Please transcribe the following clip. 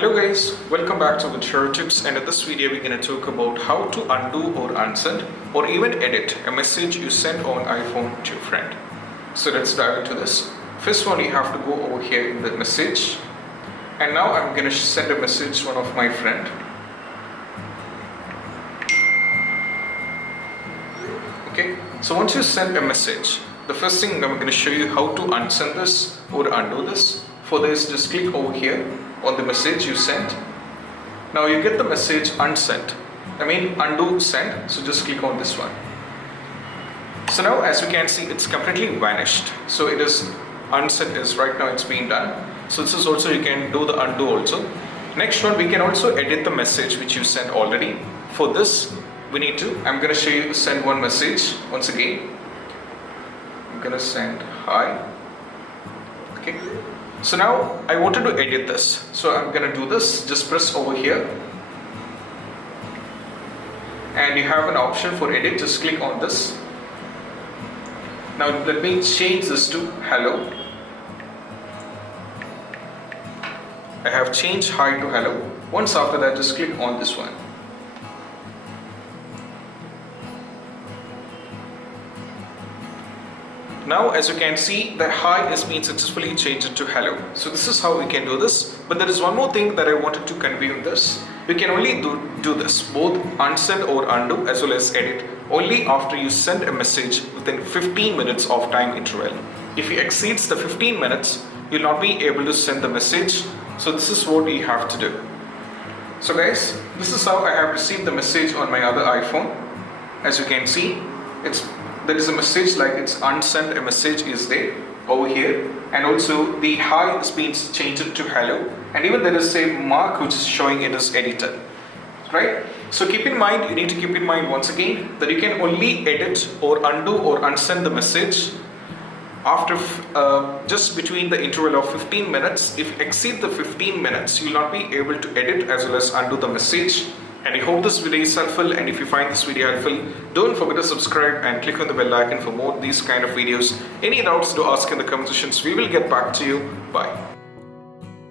Hello guys, welcome back to Winter Tips, and in this video we're going to talk about how to undo or unsend or even edit a message you sent on iPhone to your friend. So let's dive into this. First one, you have to go over here in the message, and now I'm going to send a message to one of my friend. Okay, so once you send a message, the first thing I'm going to show you how to unsend this or undo this. For this, just click over here on the message you sent. Now you get the message unsent, undo send, so just click on this one. So now as you can see, it's completely vanished. So it is unsent, is right now it's being done. So this is also, you can do the undo also. Next one, we can also edit the message which you sent already. For this I'm going to show you send one message once again. I'm going to send hi. Okay. So now I wanted to edit this, so I'm going to do this. Just press over here and you have an option for edit. Just click on this. Now let me change this to hello. I have changed hi to hello. Once after that, just click on this one. Now as you can see, the hi is being successfully changed to hello. So this is how we can do this. But there is one more thing that I wanted to convey on this. We can only do this, both unsend or undo as well as edit, only after you send a message within 15 minutes of time interval. If it exceeds the 15 minutes, you'll not be able to send the message. So this is what we have to do. So guys, this is how I have received the message on my other iPhone. As you can see, there is a message like it's unsent, a message is there over here, and also the hi is being changed to hello, and even there is a mark which is showing it is edited, right? So keep in mind, you need to keep in mind once again that you can only edit or undo or unsend the message after just between the interval of 15 minutes. If you exceed the 15 minutes, you will not be able to edit as well as undo the message. And I hope this video is helpful, and if you find this video helpful, don't forget to subscribe and click on the bell icon for more these kind of videos. Any doubts to ask in the comment sections, we will get back to you. Bye.